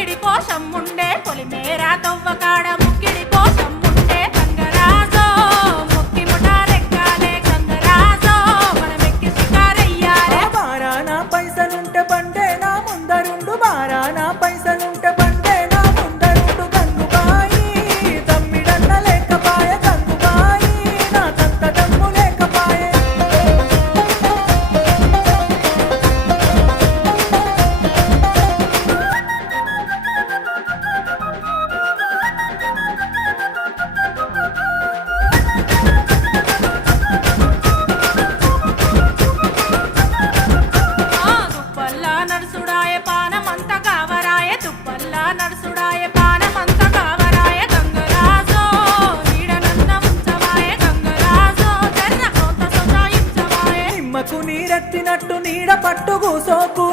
ముక్కిడి కోసం ఉండే పొలిమేరా తవ్వకాడ ముక్కిడి కోసం ఉండే గంగరాజో ముక్కి ముఠారెక్కాలే గంగరాజో మనమెక్కి షికారయ్యాలే బారానా పైసలుంటే బండే నా ముందరుండు బారానా పైసలుంటే బండే నా ముందరుండు గంగుబాయి తమ్మిడన్న లేకపాయ గంగుబాయి నా తంత దమ్ము లేకపాయే దుప్పల్లా నడుసుడాయ పానమంత కావరాయ దుప్పల్లా నడుసుడాయ పానమంత కావరాయ గంగరాజో నీడనన్న ఉంచవాయ గంగరాజో జర్ర కొంత సొంత ఇంచవాయ నిమ్మకు నీరెత్తినట్టు నీడ పట్టు కూసోకు